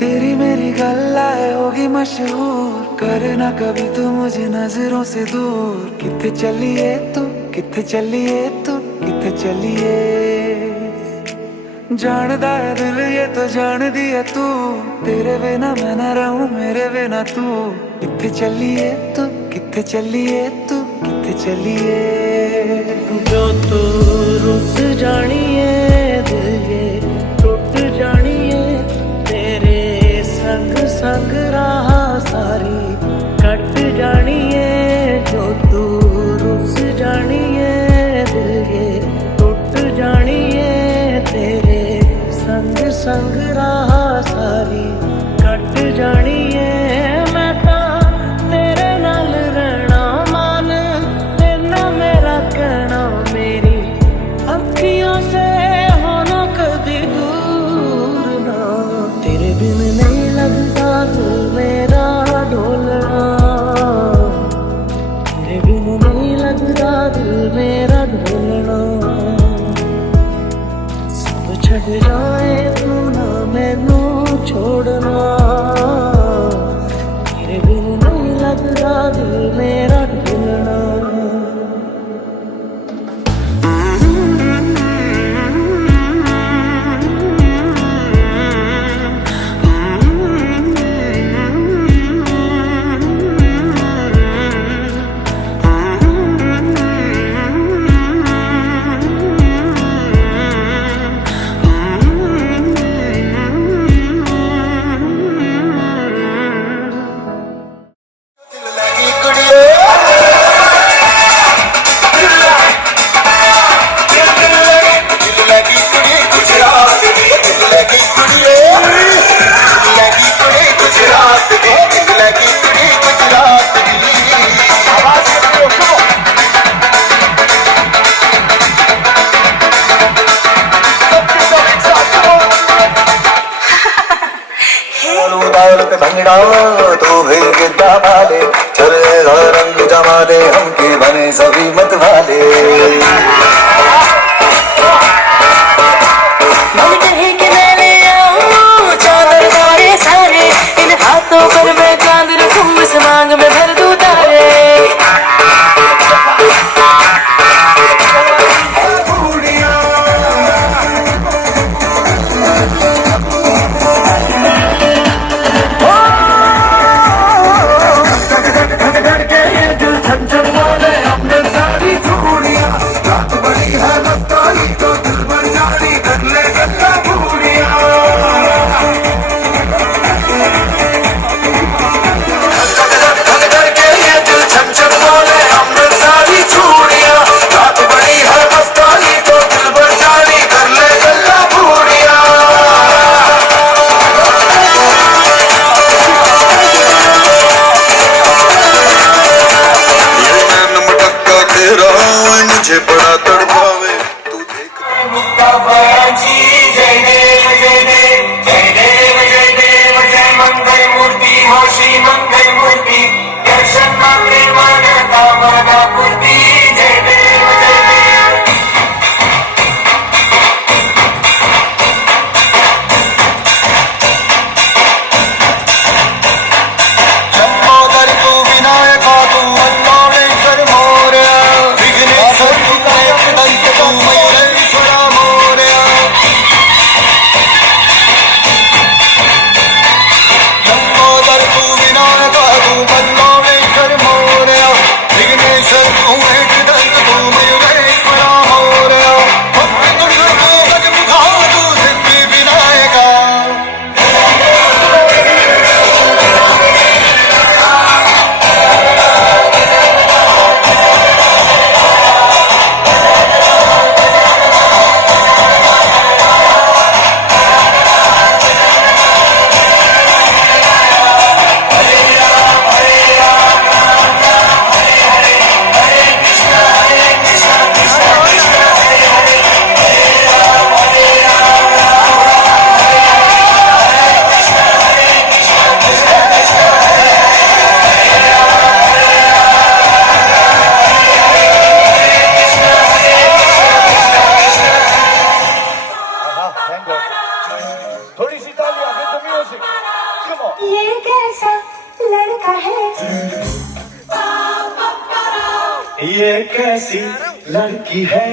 तेरी मेरी गल्लाए होगी मशहूर, करे ना कभी तू मुझे नजरों से दूर। किथे चलिए तू, किथे चलिए तू, किथे चलिए। जानदा है दिल ये तो जान दिया तू, तेरे बिना मैं ना रहूं मेरे बिना तू। किथे चलिए तू, किथे चलिए तू, किथे चलिए। जो तू रुस जानिए दिल ये टूट जानिए, तेरे संग संग राह सारी कट जानिए। जो तू रुस जानिए दिल ये टूट जानिए, तेरे संग संग राह सारी कट जानिए। मैं तां तेरे नाल रहना मान, तेना मेरा कहना मेरी अखियों से होना कभी दूर ना। तेरे बिन नहीं लगता दिल मेरा ढोलना, तेरे बिन नहीं लगता दिल मेरा ढोलना। सब छड़ जाए तू ना मैनू छोड़ना, तेरे बिन नहीं लगता दिल मेरा ढोलना। भंगड़ा तो भी गिद्दा वाले चलेगा रंग जमा दे, हमके बने सभी मत वाले। मन कहे कि मैं ले आऊं चादर तारे सारे, इन हाथों पर मैं चांद रखूं, इस मांग में भर दूं तारे। दिल धड़कन वाले हमने सारी चूड़ियां, रात बड़ी है थोड़ी सी तालियां with the music, come on. ये कैसा लड़का है, ये कैसी लड़की है,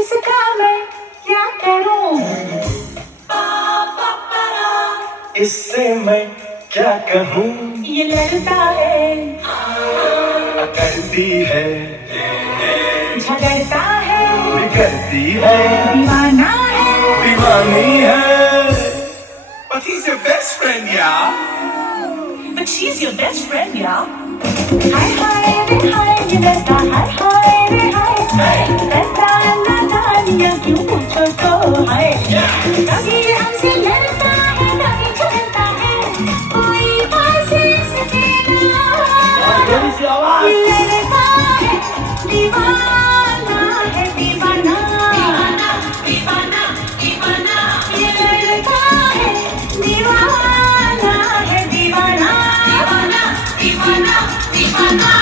इसका मैं क्या करूं, इससे मैं क्या कहूँ। ये लड़ता है, करती है, झगड़ता है, बिगड़ती है, दीवाना है, दीवानी है। But he's your best friend, yeah. but she's your best friend, yeah. हाय हाय रे हाय ये लड़का, हाय हाय रे हाय, लड़ता नादानिया क्यों पूछो तो हाय। कभी हमसे लड़ता है, कभी झगड़ता है, कोई बात से सकेगा। थोड़ी सी आवाज। ये लड़का है दीवाना, है दीवाना, दीवाना, दीवाना, दीवाना। ये लड़का है दीवाना, है दीवाना, दीवाना, दीवाना, दीवाना।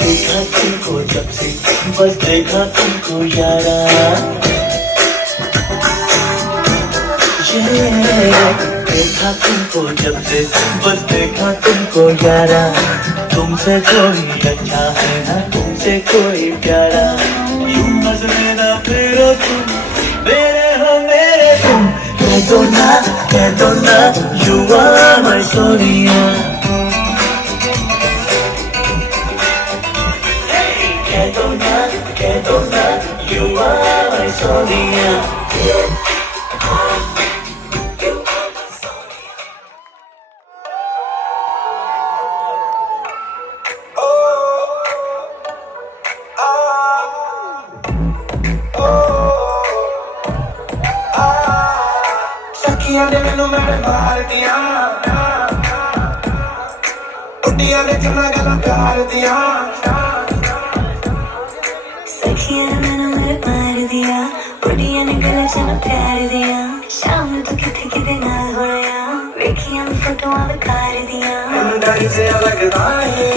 देखा तुमको जब से, बस देखा तुमको यारा, देखा तुमको जब से, बस देखा तुमको यारा। तुमसे कोई अच्छा है ना, तुमसे कोई प्यारा। यूं नजरे ना फेरो तुम, मेरे हो मेरे तुम। कह दो ना, you are my सोनिया। कह दो ना, you are my सोनिया। सखियां ने मैनू मैडम मार दिया, बुढ़िया ने चुना गला प्यार दिया। सखिया ने मैनू मेरे मार दिया, बुढ़िया ने गले च ना प्यार दिया। शाम नू तू किथे किथे नाल होया, वेखियां मैं फोटोआं विकार दिया। मैनू डर से लगदा है,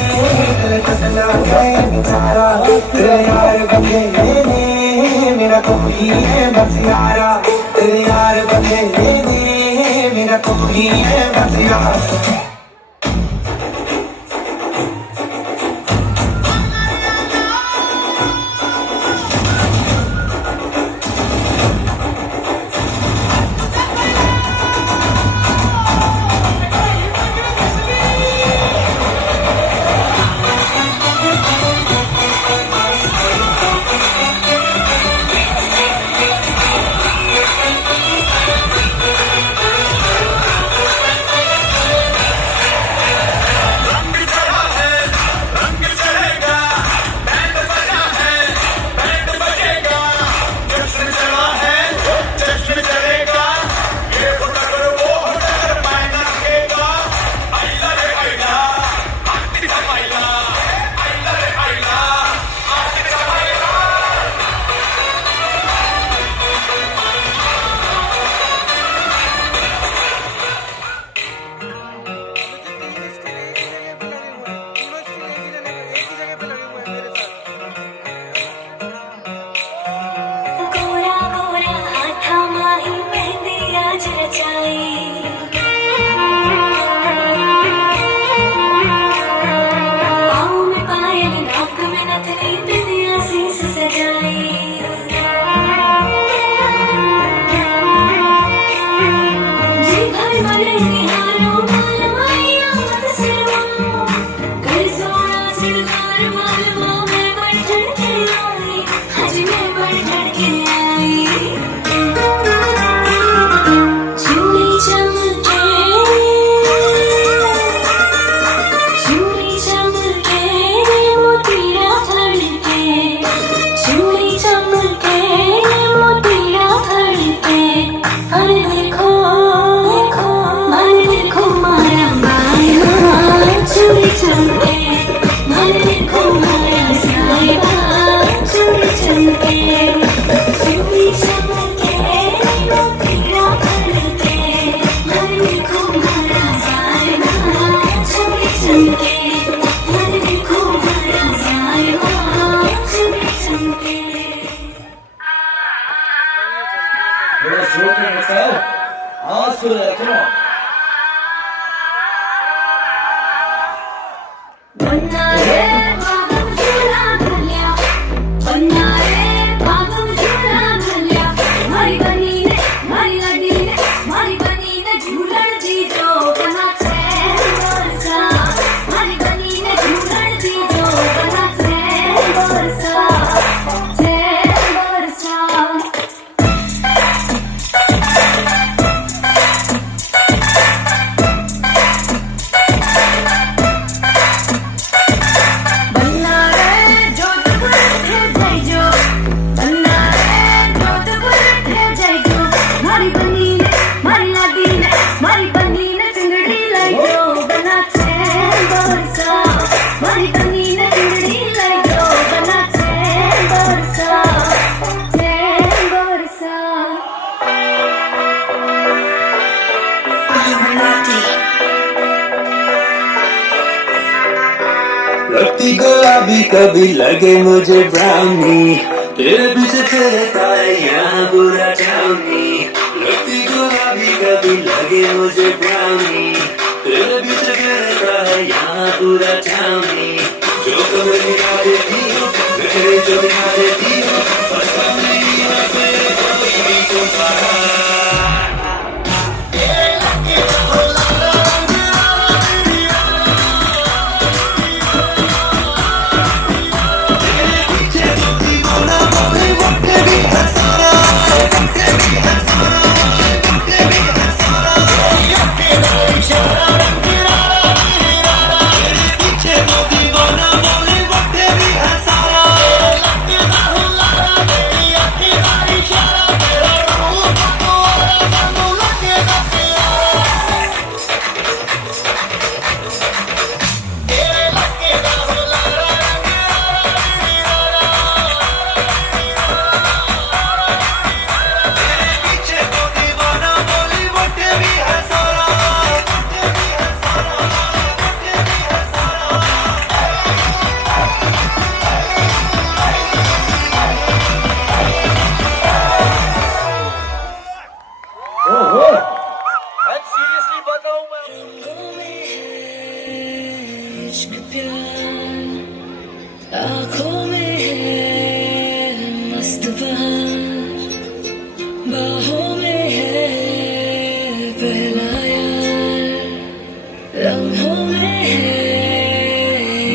दिल टकला गए बेचारा। तेरे यार बंदे ने मेरा कोई है बस यारा, तेरे यार बंदे ने मेरा कोई है बस यारा। बन्ना रे बागम झूला घाल्या बन्ना रे बागम झूला घाल्या मारी बनीने मारी लाडीने मारी बनीने झूलण दीजो बनाचे बरसा मारी बनीने झूलण दीजो बनाचे बरसा लगती गुलाबी कभी लगे मुझे ब्राउनी तेरे पीछे फिरता है यहाँ पूरा टाउनी लगती गुलाबी कभी लगे मुझे ब्राउनी तेरे पीछे फिरता है यहाँ पूरा टाउनी जो कभी गिरा देती हो मेरे जो गिरा देती हो पता नहीं है तेरे कोई भी तुम्हारा आँखों में है मस्त बहार बाहों में है पहला यार लम्हों में है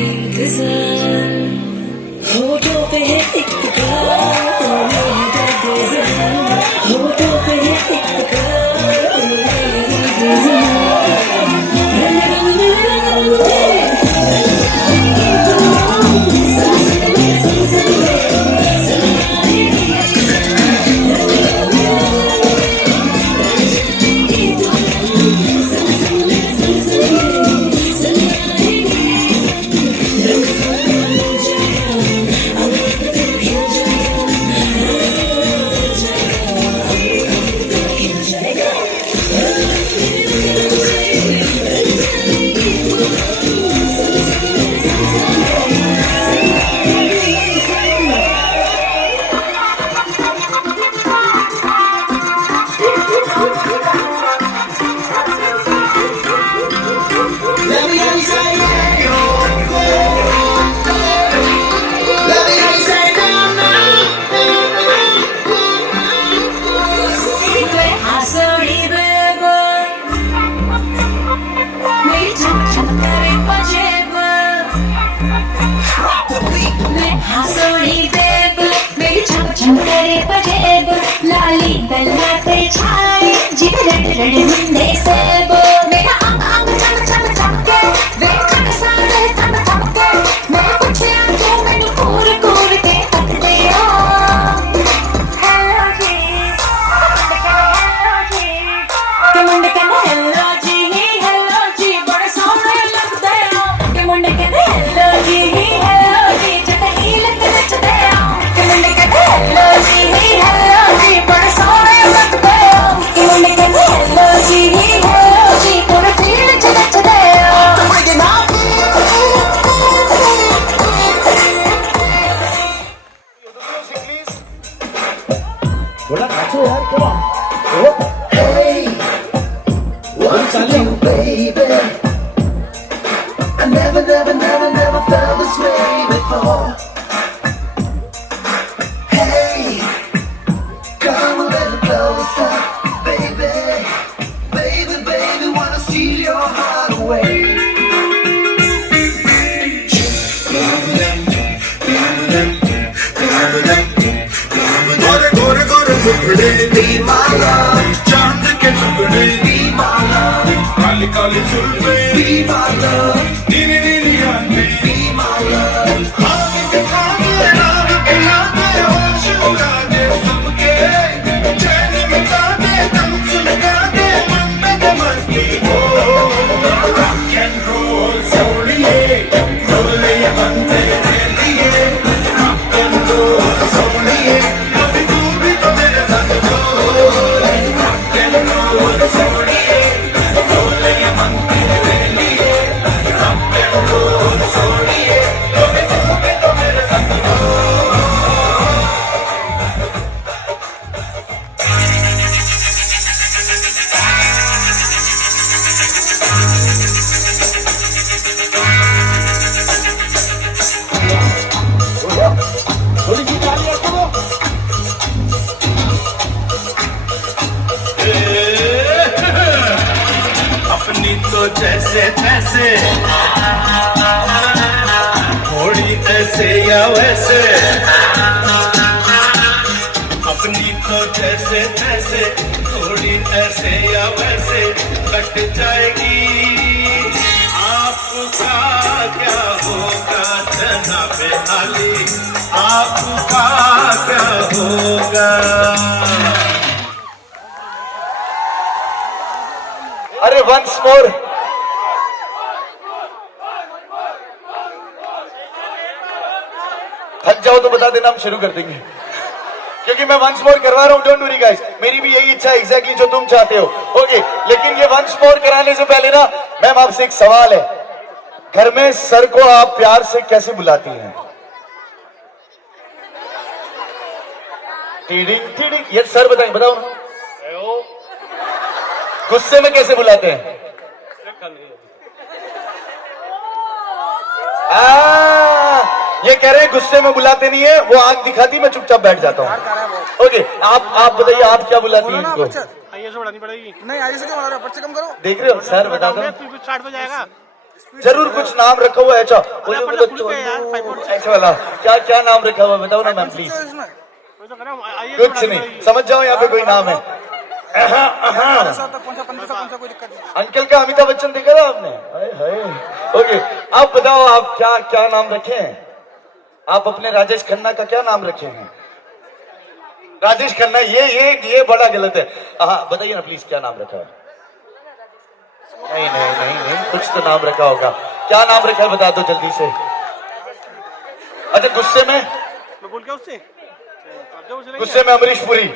इंतजार होठों पे है इक़्तिदार होठों पे है इक़्तिदार लाली बल्लाते छाए जिगरट रड़ मुंडे से बो मेरा अंग अंग चम चम चमके वेख के सारे थम थमके मैं पूछे आंखों मैंने पूरे पूरे ते तकते हो हेलो जी के मुंडे कहंदे हेलो जी बड़े सोहने लगदे हो के मुंडे कहंदे हेलो जी जट हील ते नचदे हो के मुंडे कहंदे हेलो जी बड़े सोहने लगदे हो के मुंडे कहंदे हेलो जी ऐसे, थोड़ी ऐसे या वैसे, अपनी तो जैसे तैसे, थोड़ी ऐसे या वैसे कट जाएगी। आपका क्या होगा जनाबे आली, आपका क्या होगा। अरे वंस मोर, थक जाओ तो बता देना, हम शुरू कर देंगे, क्योंकि मैं वंस मोर करवा रहा हूं। डोंट वरी गाइस, मेरी भी यही इच्छा है एग्जैक्टली जो तुम चाहते हो। ओके, लेकिन ये वंस मोर कराने से पहले ना मैम आपसे एक सवाल है, घर में सर को आप प्यार से कैसे बुलाती हैं? टीडिंग टीडिंग, ये सर बताएं, बताओ ना। गुस्से में कैसे बुलाते हैं? ये कह रहे हैं गुस्से में बुलाते नहीं है, वो आंख दिखाती, मैं चुपचाप बैठ जाता हूँ। ओके, आप बताइए, आप क्या बुलाती हैं इनको? आइए से बढ़ानी पड़ेगी। नहीं आगे से क्यों बढ़ा रहे हो? 5 से कम करो। देख रहे हो सर, बता दो 60 पे जाएगा। जरूर कुछ नाम रखा हुआ है। अच्छा ऐसा वाला क्या क्या नाम रखा हुआ है बताओ ना मैम प्लीज। कुछ नहीं, समझ जाओ यहाँ पे कोई नाम है। कोई दिक्कत नहीं। अंकल का अमिताभ बच्चन देखा था आपने? हाय हाय। ओके, आप बताओ आप क्या क्या नाम रखे हैं? आप अपने राजेश खन्ना का क्या नाम रखे हैं? राजेश खन्ना, ये बड़ा गलत है। हाँ बताइए ना प्लीज, क्या नाम रखा है? नहीं नहीं नहीं नहीं, कुछ तो नाम रखा होगा। क्या नाम रखा है बता दो जल्दी से। अच्छा, गुस्से में? मैं बोल क्या उससे? गुस्से में अमरीश पुरी।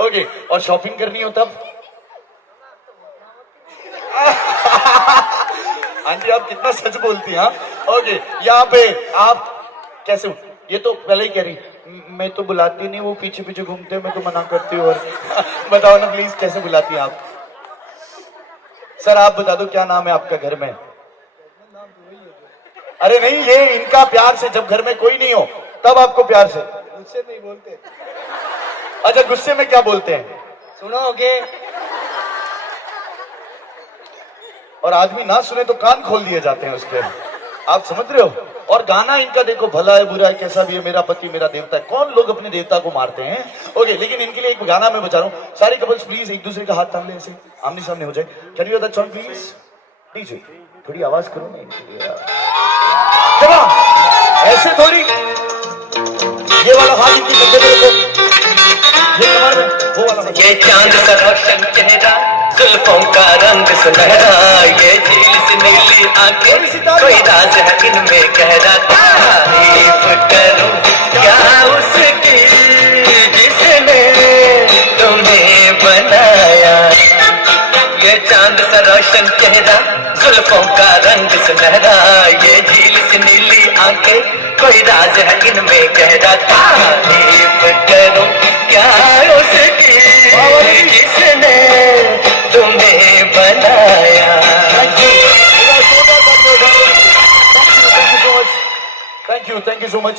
ओके, और शॉपिंग करनी हो तब? आंटी आप कितना सच बोलती हैं। ओके, यहाँ पे आप कैसे? ये तो पहले ही कह रही, मैं तो बुलाती नहीं, वो पीछे पीछे घूमते हैं, मैं तो मना करती हूँ। और बताओ ना प्लीज, कैसे बुलाती हैं आप? सर आप बता दो क्या नाम है आपका घर में? अरे नहीं, ये इनका प्यार से, जब घर में कोई नहीं हो तब आपको प्यार से। मुझसे नहीं बोलते। अच्छा, गुस्से में क्या बोलते हैं? सुनोगे? और आदमी ना सुने तो कान खोल दिए जाते हैं उसके। आप समझ रहे हो? और गाना इनका देखो, भला है बुरा है कैसा भी है, मेरा पति मेरा देवता है। कौन लोग अपने देवता को मारते हैं? ओके, लेकिन इनके लिए एक गाना मैं बजा रहा हूँ। सारे कपल्स प्लीज एक दूसरे का हाथ थाम ले, ऐसे आमने सामने हो जाए। Can you that song please? DJ थोड़ी आवाज करो ना इनके लिए। ऐसे थोड़ी, ये वाला हाथ इनकी कंधे पे रखो, ये कमर में, वो वाला। ये चांद सा रोशन चेहरा, जुल्फों का रंग सुनहरा, ये झील सी नीली आंखें, कोई राज है इनमें गहरा। तारीफ करूं क्या उसकी जिसने तुम्हें बनाया। ये चांद सा रोशन चेहरा, जुल्फों का रंग सुनहरा, ये झील सी नीली आंखें, कोई राज है इनमें गहरा। तारीफ करूं क्या उसकी जिसने तुम्हें बनाया। Thank you so much.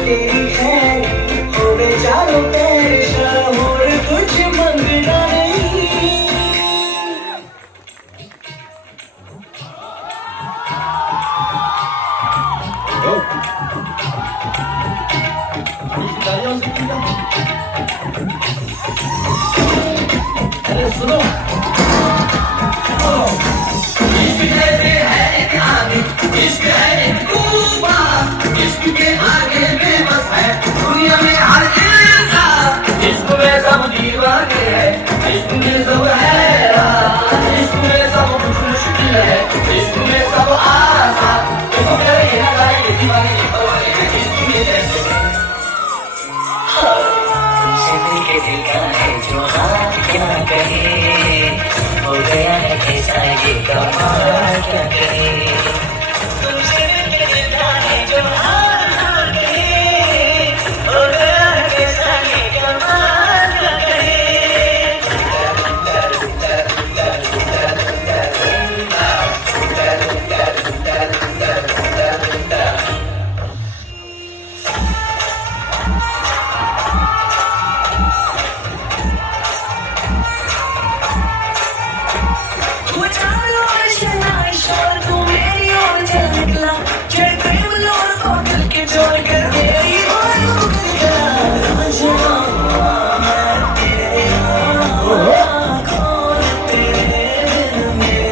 तेरी है हो चारों पैर और कुछ मंगना नहीं। तुमसे मिलके दिल का है जो हाल क्या कहे, हो गया है कैसा ये कमाल क्या कहे। तुमसे मिलके दिल का है जो हाल कहे, हो गया है कैसा ये कमाल क्या कहे। वो चारों ओर शहनाई शोर, तू मेरी ओर चल निकला, चढ़ गई बलोर को दिल के जोड़ कर मेरी ओर मुड़ गया। रांझना मैं तेरे आँखों तेरे दिल में,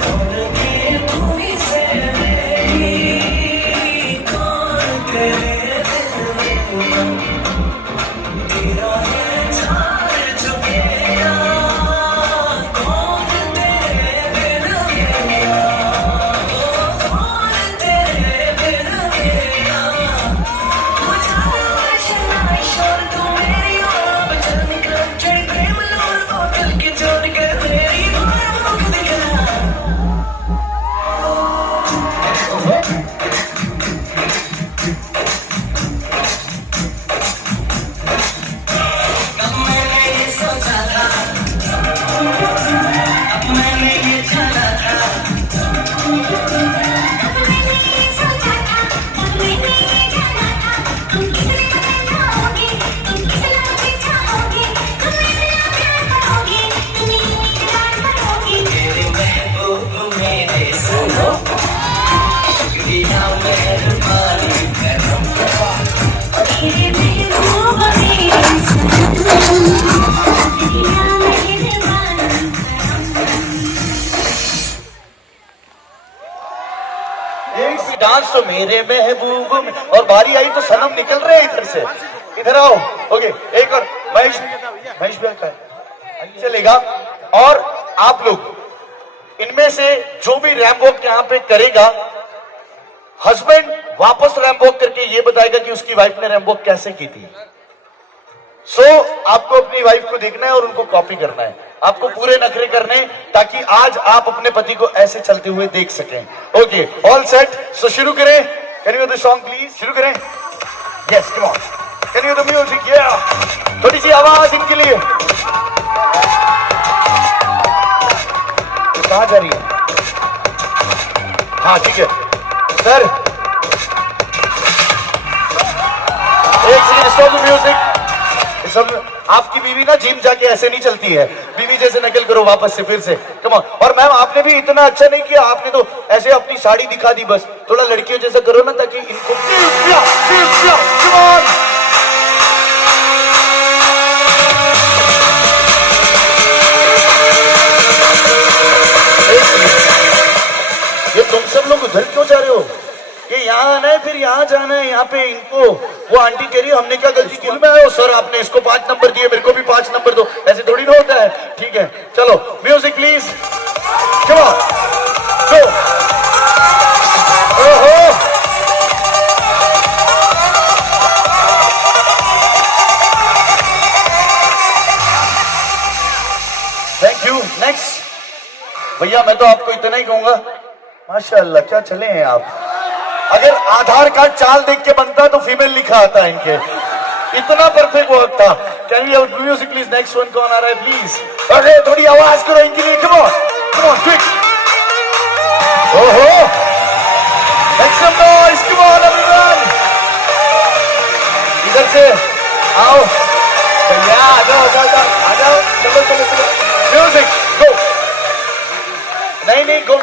कौन के भूमि से मेरी, कौन तेरे दिल में तेरा है चार चुकेरा, कौन तेरे बिन मेरा, कौन तेरे बिन मेरा। वो चारों ओर शहनाई शोर, तू मेरी ओर चल निकला, चढ़ गई बलोर को दिल के जोड़ कर मेरी ओर मुड़ गया। अब मैंने ये सोचा था, अब मैंने ये जाना था, अब मैंने ये सोचा था, अब मैंने ये जाना था, तुम कितने बदल जाओगे, तुम कितना पीछा होगे, तुम इतना प्यार करोगे, तुम इतनी इकरार करोगे। तेरे महबूब मेरे सुनो, शुक्रिया मेहरबानी करम। तेरे महबूब मेरे सनम, तेरा मेहरबान एक डांस तो मेरे महबूब में, और बारी आई तो सनम निकल रहे हैं इधर से। इधर आओ। ओके, एक और महेश महेश भैया का है। चलेगा। और आप लोग इनमें से जो भी रैंप वॉक यहाँ पे करेगा, हस्बैंड वापस रैंप वॉक करके ये बताएगा कि उसकी वाइफ ने रैंप वॉक कैसे की थी। सो आपको अपनी वाइफ को देखना है और उनको कॉपी करना है। आपको पूरे नखरे करने हैं, ताकि आज आप अपने पति को ऐसे चलते हुए देख सकें। Okay, all set. सो शुरू करें। Can you the song please? शुरू करें। Yes, come on. Can you the music? या थोड़ी सी आवाज इनके लिए। कहाँ जा रही है? हाँ ठीक है सर, एक सेकंड, स्टॉप द म्यूजिक। सब आपकी बीवी ना जिम जाके ऐसे नहीं चलती है। बीवी जैसे नकल करो वापस से, फिर से कम ऑन। और मैम आपने भी इतना अच्छा नहीं किया, आपने तो ऐसे अपनी साड़ी दिखा दी बस। थोड़ा लड़कियों जैसा करो ना, ताकि इनको कम ऑन। ये तुम सब लोग उधर क्यों जा रहे हो? ये यहाँ आना है, फिर यहाँ जाना है। यहाँ पे इनको वो आंटी कह रही है हमने क्या गलती की? मैं आया सर, आपने इसको 5 नंबर दिए, मेरे को भी 5 नंबर दो। ऐसे थोड़ी ना होता है। ठीक है, चलो म्यूजिक प्लीज। कम ऑन, गो। ओहो, थैंक यू। नेक्स्ट भैया, मैं तो आपको इतना ही कहूंगा, माशाअल्लाह क्या चले हैं आप। अगर आधार कार्ड चाल देख के बनता तो फीमेल लिखा आता है इनके, इतना परफेक्ट वर्क था। Can you music please? Next one कौन आ रहा है प्लीज? अरे थोड़ी आवाज करो इनके लिए। Come on, come on, quick. ओहो, make some noise, come on everyone. इधर से आओ भैया, आ जाओ आ जाओ आ जाओ। चलो चलो चलो, म्यूजिक गो। नहीं नहीं, गो।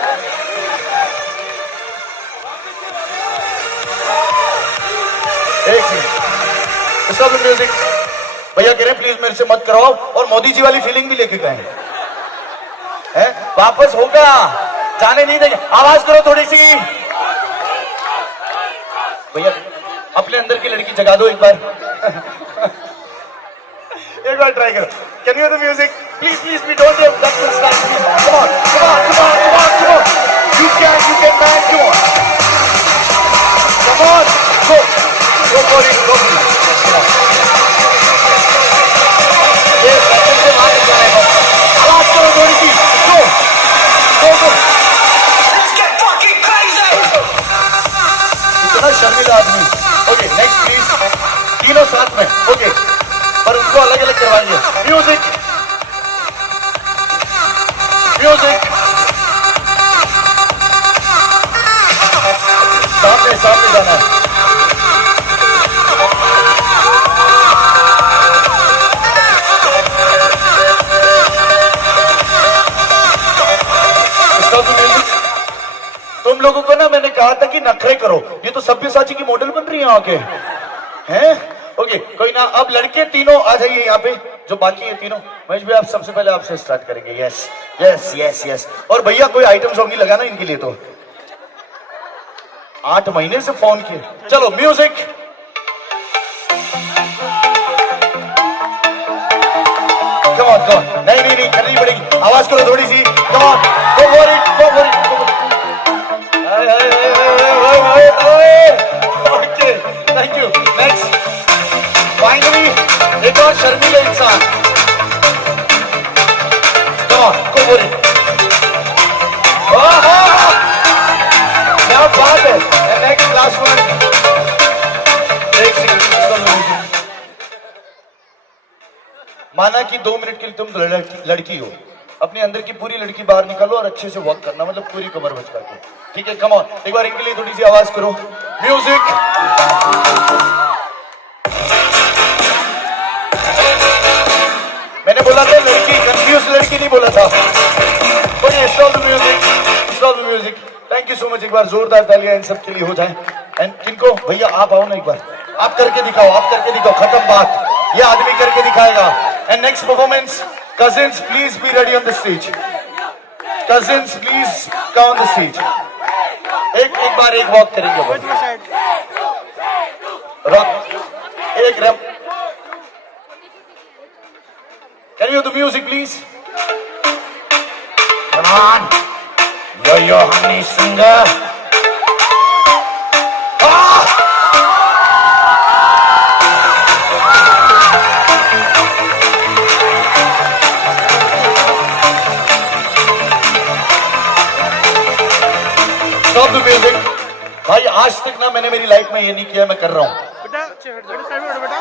एक मिनट, स्टॉप द म्यूजिक। भैया कह रहे हैं प्लीज मेरे से मत करवाओ, और मोदी जी वाली फीलिंग भी लेके गए हैं। वापस होगा, जाने नहीं देंगे। आवाज करो थोड़ी सी भैया, अपने अंदर की लड़की जगा दो एक बार। एक बार ट्राई करो। Can you the music please please, we don't have that much time. Come on come on come on come on come on, you can man, come on come on, go go for it, go for it. ये बच्चे से बात कर रहे हैं, आवाज करो थोड़ी सी, गो गो गो। इतना शर्मिला आदमी। ओके नेक्स्ट प्लीज, तीनों साथ में। ओके पर उनको अलग अलग करवाइए। म्यूजिक म्यूजिक, सामने सामने जाना है। तुम लोगों को ना मैंने कहा था कि नखरे करो, ये तो सब्यसाची की मॉडल बन रही है आके हैं। ओके कोई ना, अब लड़के तीनों आ जाइए यहाँ पे, जो बाकी है तीनों। महेश भाई आप सबसे पहले आपसे स्टार्ट करेंगे। Yes yes yes yes. और भैया कोई आइटम सॉन्ग नहीं लगाना इनके लिए, तो 8 महीने से फोन किए। चलो music, come on come on. नहीं नहीं नहीं करनी पड़ेगी, आवाज करो थोड़ी सी। Come on, go for it, go for it. Okay thank you. Next finally एक और शर्मीले इंसान। Come on, go for it. क्या बात है। नेक्स्ट लास्ट वन, एक सेकंड। माना कि 2 मिनट के लिए तुम लड़की हो, अपने अंदर की पूरी लड़की बाहर निकालो और अच्छे से वॉक करना, मतलब पूरी कमर बचका के। ठीक है कम ऑन, एक बार इनके लिए थोड़ी सी आवाज करो। म्यूजिक, मैंने बोला था लड़की, कंफ्यूज लड़की नहीं बोला था। Okay stop the music, stop the music. Thank you so much. एक बार जोरदार तालियां इन सब के लिए हो जाए। एंड किनको, भैया आप आओ ना एक बार, आप करके दिखाओ, आप करके दिखाओ, खत्म बात, ये आदमी करके दिखाएगा। And next performance, cousins please be ready on the stage, cousins please come on the stage। एक बार एक वॉक करेंगे, रॉक एक rap. Can you do the music please? Come on, yo honey singer। Stop the music। भाई आज तक ना मैंने मेरी लाइफ में ये नहीं किया, मैं कर रहा हूँ। बेटा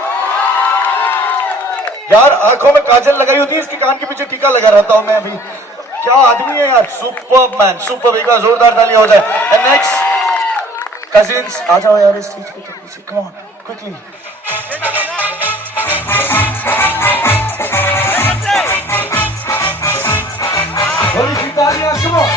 यार आंखों में काजल लगाई होती है, इसके कान के पीछे टीका लगा रहता हूँ मैं अभी। क्या आदमी है यार, सुपर मैन सुपर। एक बार जोरदार तालियां हो जाए। एंड नेक्स्ट कजिन्स आ जाओ यार इस स्टेज पे जल्दी से, कम ऑन क्विकली। थोड़ी सी तालियां, कम ऑन।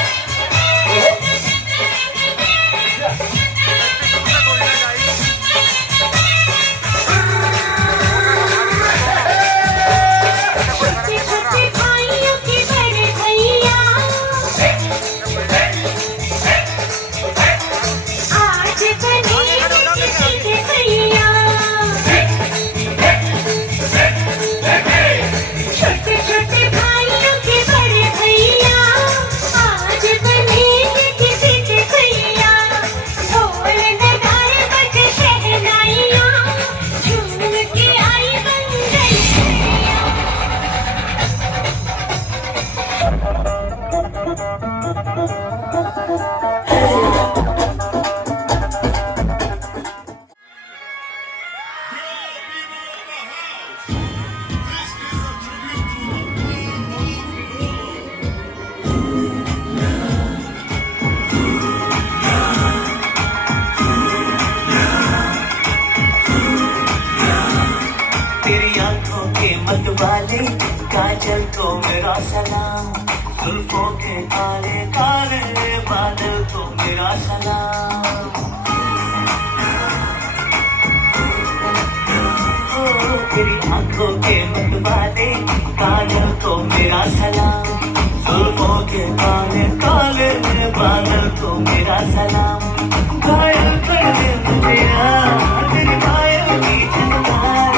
वाले काजल को मेरा सलाम, जुल्फों के काले काले बादल को मेरा सलाम। तेरी आंखों के मतवाले, काजल को मेरा सलाम, जुल्फों के काले काले बादल को मेरा सलाम, घायल कर दे मुझे तेरी पायल की झनकार,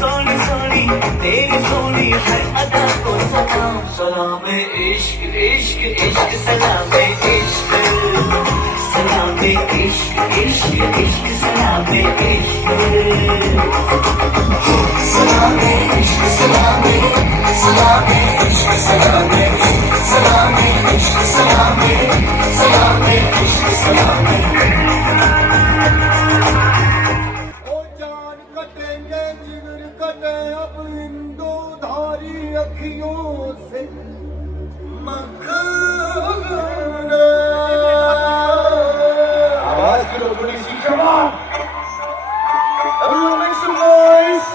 सोनी सोनी तेरी सोनी हर अदा को सलाम, सलाम इश्क इश्क इश्क सलाम इश्क, सलाम इश्क इश्क इश्क सलाम इश्क, सलाम इश्क सलाम सलाम इश्क सलाम सलाम इश्क सलाम सलाम इश्क सलाम। ओ जान कटेंगे जिगर कटे अब इन दो धारी अखियों से आवाज करो थोड़ी सी, come on! Everyone make some noise!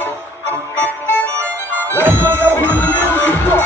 Let's go down with the music, go!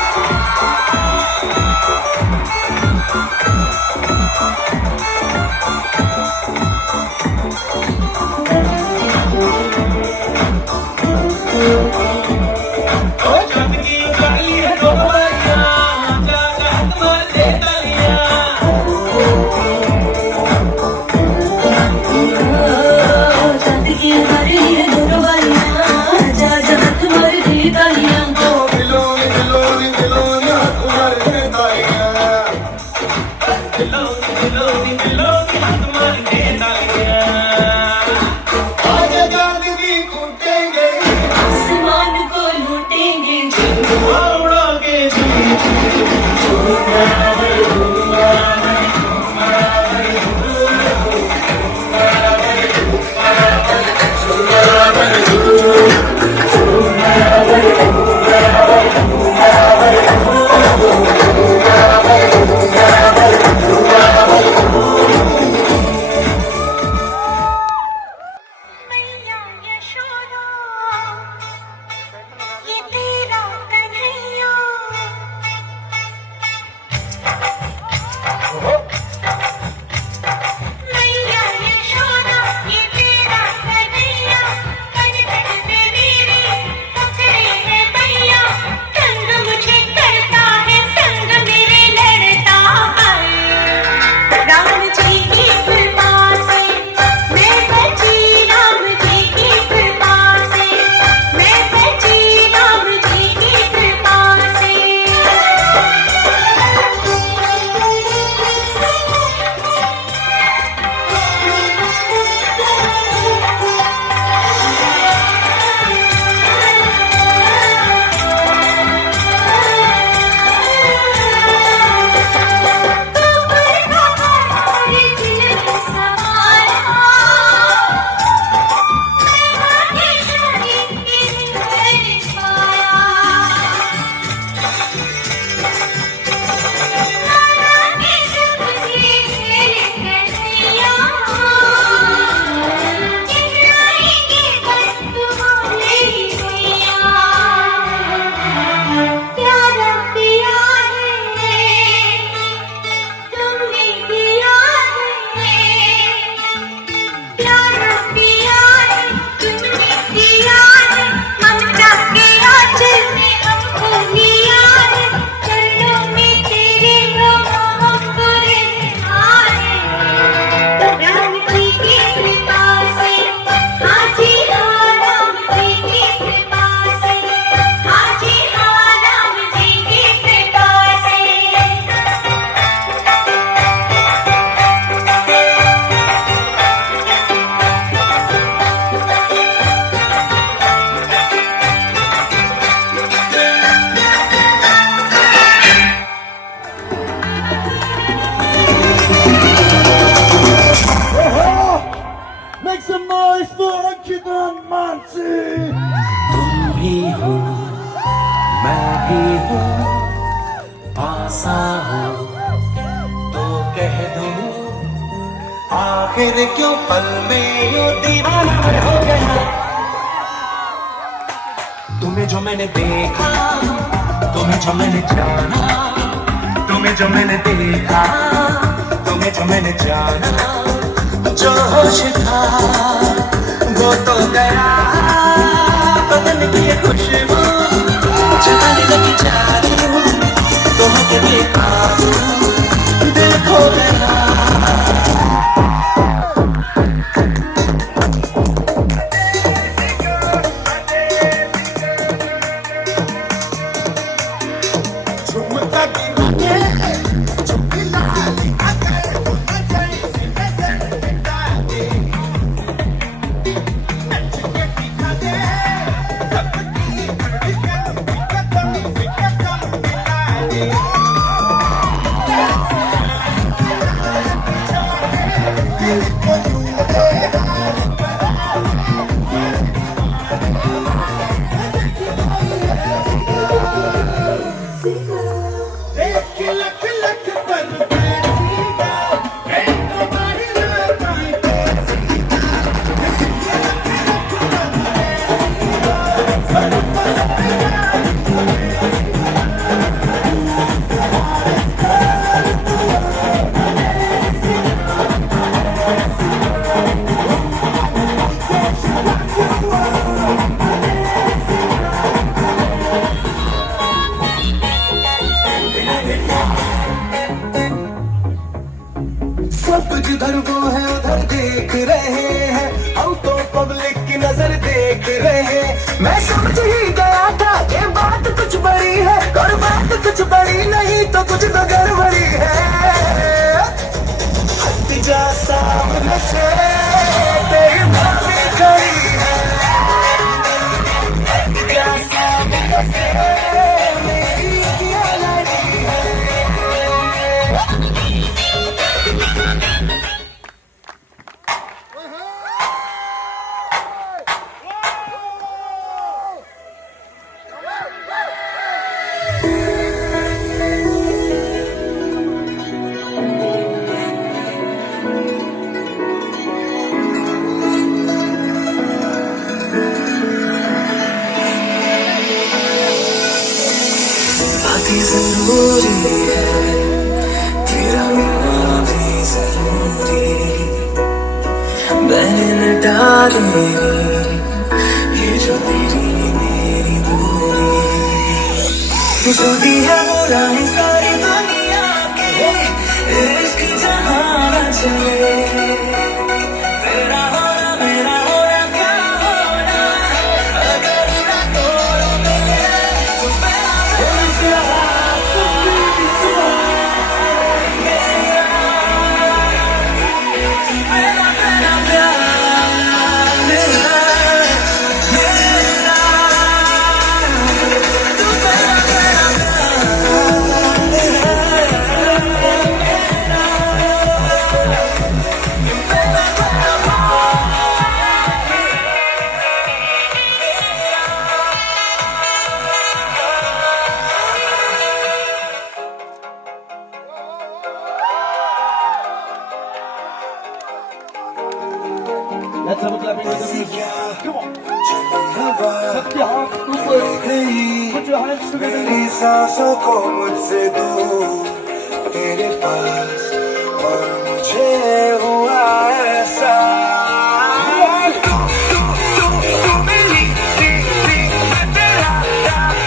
आखिर क्यों पल में यूं दीवाना हो गया, तुम्हें जो मैंने देखा, तुम्हें जो मैंने जाना, तुम्हें जो मैंने देखा, तुम्हें जो मैंने जाना, जो होश था वो तो गया, तो बदन की खुशबू जाने लगी जादू तुम के बेकाबू दिल खो गया सब जिधर वो है उधर देख रहे हैं हम तो पब्लिक की नजर देख रहे हैं मैं समझ ही गया था ये बात कुछ बड़ी है और बात कुछ बड़ी नहीं तो कुछ तो गड़बड़ी है हट जा सामने से तेरी भाभी खड़ी है हट जा सामने से मेरी क्या लड़ी है बातें जरूरी है तेरा मेरा भी जरूरी मैंने न डाली ये जो तेरी मेरी दूरी ये जो दी है वो राहें सारी दुनिया की इश्क जहाँ न चले तेरा होना मेरा होना क्या होना अगर ना तोड़ो मिले तो Let's have a clapping with the music. Come on. सबके हाथ ऊपर. Put your hands together. मेरी सांसों को मुझसे दूर तेरे पास और मुझे हुआ ऐसा तू मेरी मैं तेरा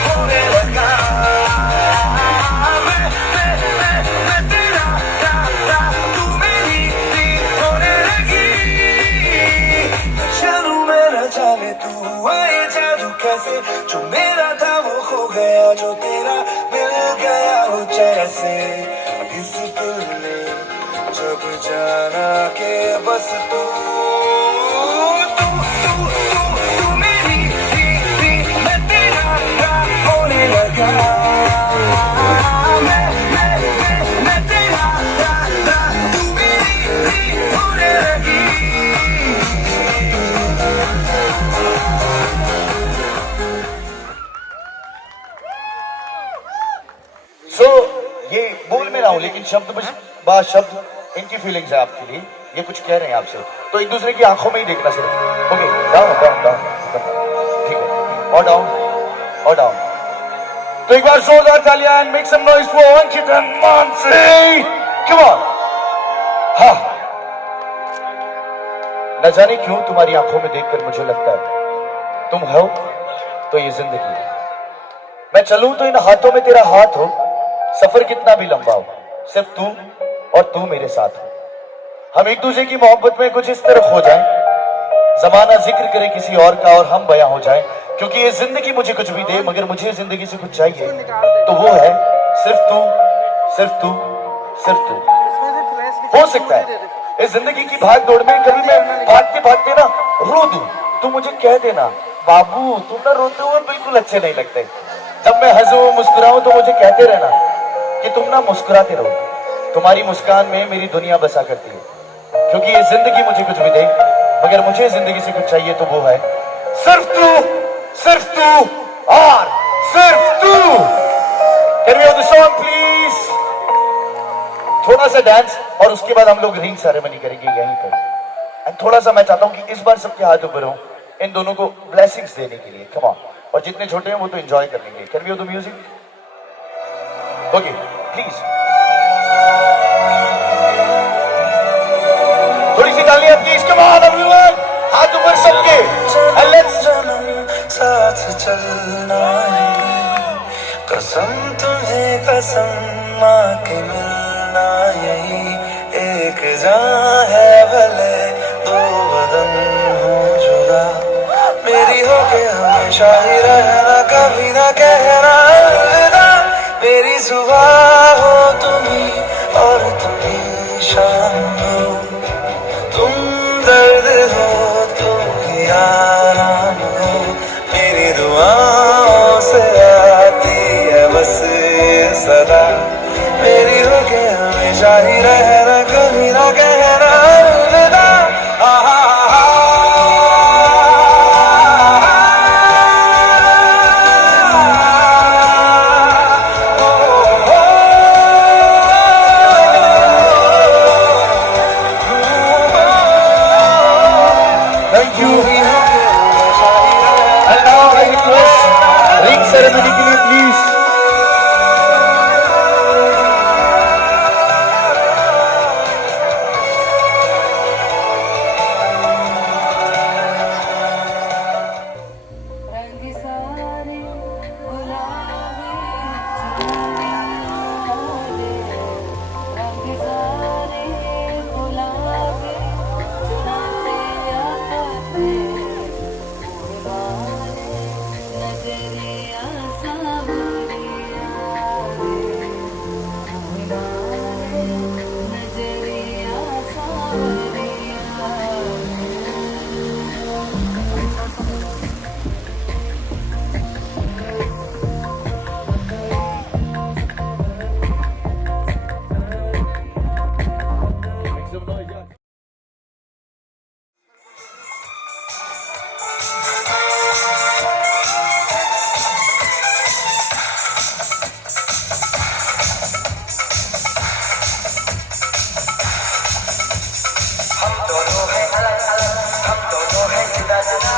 होने लगा मैं तेरा तू मेरी होने लगी चलूं मैं न जाने तू हुआ ये जादू कैसे जो मेरा था वो खो गया जो तेरा मिल गया हो जैसे इस दिल ने जब जाना के बस तू मेरी मैं तेरा होने लगा मैं तेरा तू मेरी होने लगी So ये बोल में रहा हूँ लेकिन शब्द बात शब्द इनकी फीलिंग्स है आपके लिए ये कुछ कह रहे हैं आपसे तो एक दूसरे की आंखों में ही देखना सिर्फ ओके डाउन डाउन डाउन ठीक है और डाउन तो एक बार जोरदार तालियां and make some noise for Ankit and Mansi come on हाँ न जाने क्यों तुम्हारी आंखों में देखकर मुझे लगता है तुम हो तो ये जिंदगी है। मैं चलूं तो इन हाथों में तेरा हाथ हो, सफर कितना भी लंबा हो, सिर्फ तू और तू मेरे साथ हो। हम एक दूसरे की मोहब्बत में कुछ इस तरह खो जाएं, जमाना जिक्र करे किसी और का और हम बयां हो जाएं। क्योंकि ये जिंदगी मुझे कुछ भी दे, मगर मुझे जिंदगी से कुछ चाहिए तो वो है सिर्फ तू, सिर्फ तू, सिर्फ तू। हो सकता है इस जिंदगी की भाग दौड़ में कभी मैं भागते भागते ना रो दूं, तू मुझे कह देना बाबू तुम ना रोते हुए बिल्कुल अच्छे नहीं लगते। जब मैं हंसूं मुस्कुराऊं तो मुझे कहते रहना कि तुम ना मुस्कुराते रहो, तुम्हारी मुस्कान में मेरी दुनिया बसा करती है। क्योंकि ये जिंदगी मुझे कुछ भी दे, मगर मुझे जिंदगी से कुछ चाहिए तो वो है सिर्फ तू, सिर्फ तू और सिर्फ तू। Can we have the song please? थोड़ा सा डांस और उसके बाद हम लोग रिंग सेरेमनी करेंगे यहीं पर। एंड थोड़ा सा मैं चाहता हूं कि इस बार सबके हाथ ऊपर हो इन दोनों को ब्लेसिंग्स देने के लिए। कम ऑन, और जितने छोटे हैं वो तो एंजॉय कर लेंगे। Can we have the music? Okay please, थोड़ी सी तालियां प्लीज। कम ऑन एवरीवन, हाथ ऊपर सबके। एंड लेट्स साथ चलना है, कसम तुम्हें कसम माँ के मिलना यही एक जान है, भले दो बदन हो जुदा, मेरी हो के हमेशा ही रहना, कभी ना कहना अलविदा। मेरी सुबह हो तुम्ही और तुम्ही शाम हो, तुम दर्द हो तुम ही आराम हो, मेरी दुआओं से आती है बस ये सदा, मेरी हो के हमेशा ही रहना, कभी ना कहना अलविदा। And now I request ring ceremony के लिए प्लीज रंग सारे गुलाबी चुनरियारे, रंग सारे गुलाबी चुनरिया पे, फूलवारे नजरिया सावरिया रे, फूलवारे नजरिया सावरिया हम दोनों हैं अलग अलग, हम दोनों हैं जुदा जुदा,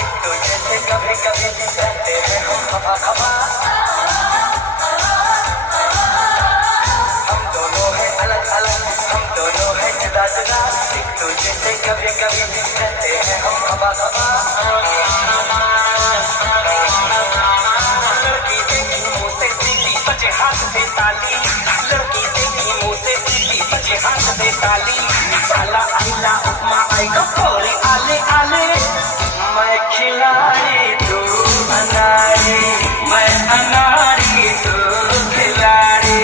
एक दूसरे से कभी कभी कहते हैं हम खफा खफा। हम दोनों हैं अलग अलग, हम दोनों हैं जुदा जुदा, एक दूसरे से कभी कभी कहते हैं हम खफा खफा। लड़की देखी मुंह से सीधी बजे हाथ से ताली, लड़की देखी मुंह से सीधी बजे हाथ से ताली, साला आइला उपमा आएगा थोड़े आले आले, मैं खिलाड़ी तू अनाड़ी, मैं अनाड़ी तू खिलाड़ी।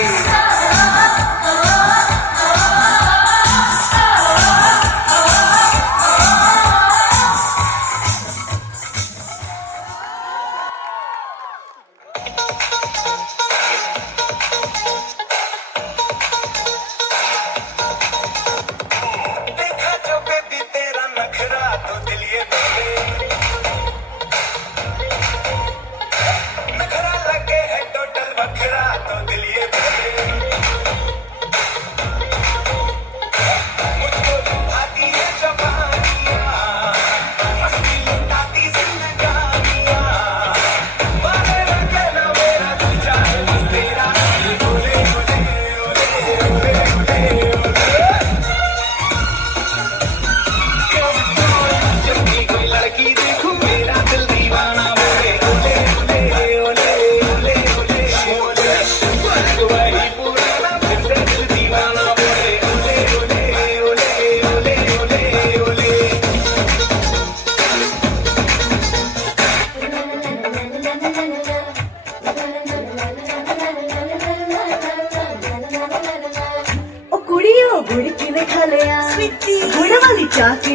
देखा जो बेबी तेरा नखरा तो दिल ये बोले, नखरा लगे है टोटल बखरा तो दिल ये बोले, मुझको लुभाती है जवानियाँ, मस्ती लुटाती जिंदगानियाँ, मारे लगे ना मेरे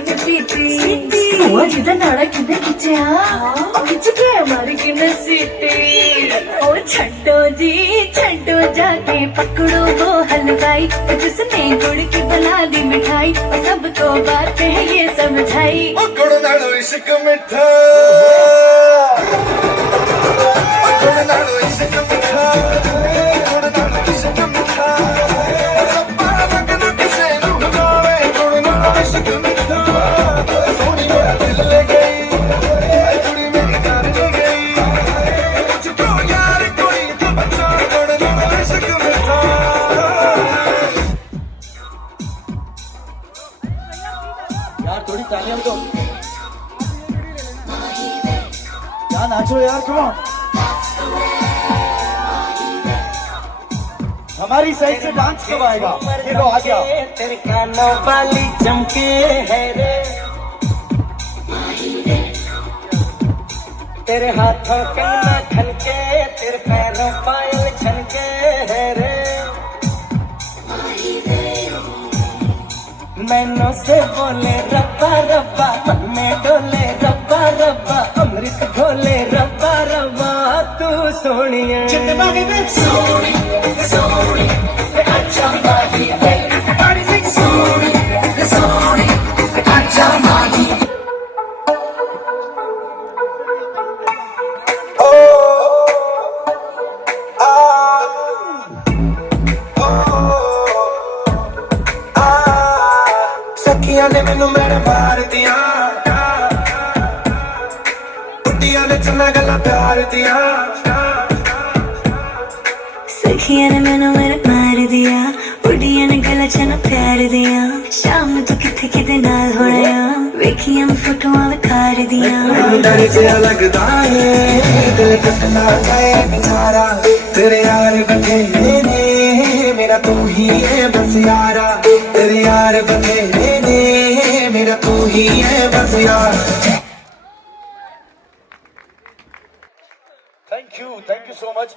किने सीटी वो जिदा नाड़ा किने खिंचे खिंच के मारी किने सीटी ओ छड्डो जी छड्डो जाके पकड़ो वो हलवाई जिसने गुड़ की बना दी मिठाई सबको बात है ये समझाई गुड़ नालो इश्क मिठा गुड़ नालो इश्क मिठा गुड़ नालो इश्क मिठा रब्बा लगन किसे नू गावे गुड़ नालो इश्क मिठा सोनी मेरा दिल ले गई कुड़ी मेरी जान ले गई मुझको यार कोई तो बचा गुड़ नालो इश्क मिठा यार थोड़ी तालियां तो यार नाचो यार कौन हमारी साइड से डांस कब आएगा ये लो आ गया तेरे कानों वाली चमके है रे तेरे हाथों कंगना खनके तेरे पैरों पायल छनके है रे मैनों से बोले रब्बा रब्बा मन में डोले रब्बा रब्बा अमृत घोले रब्बा रब्बा तू सोनिया सोनी सोनी अच्छा माही है सोनी सोनी अच्छा माही ओ सखियां ने मैनू मेरे मार दिया बुढ़िया ने चन्ना गल्ला प्यार दिया सखिया ने मैनू मेरे मार दिया बुढ़िया ने गला चना प्यार दिया शाम ਨੂੰ ਤੂੰ ਕਿੱਥੇ ਕਿਤੇ ਨਾਲ ਹੋਇਆ ਵੇਖੀਆਂ ਮੈਂ ਫੋਟੋਆਂ ਵਿਖਾਰ ਦੀਆਂ डर से लगदा है दिल टूटना जाए बेचारा तेरे यार बथेरे ने मेरा तू ही है बस यारा तेरे यार बथेरे ने मेरा तू ही है बस यार थैंक यू सो मच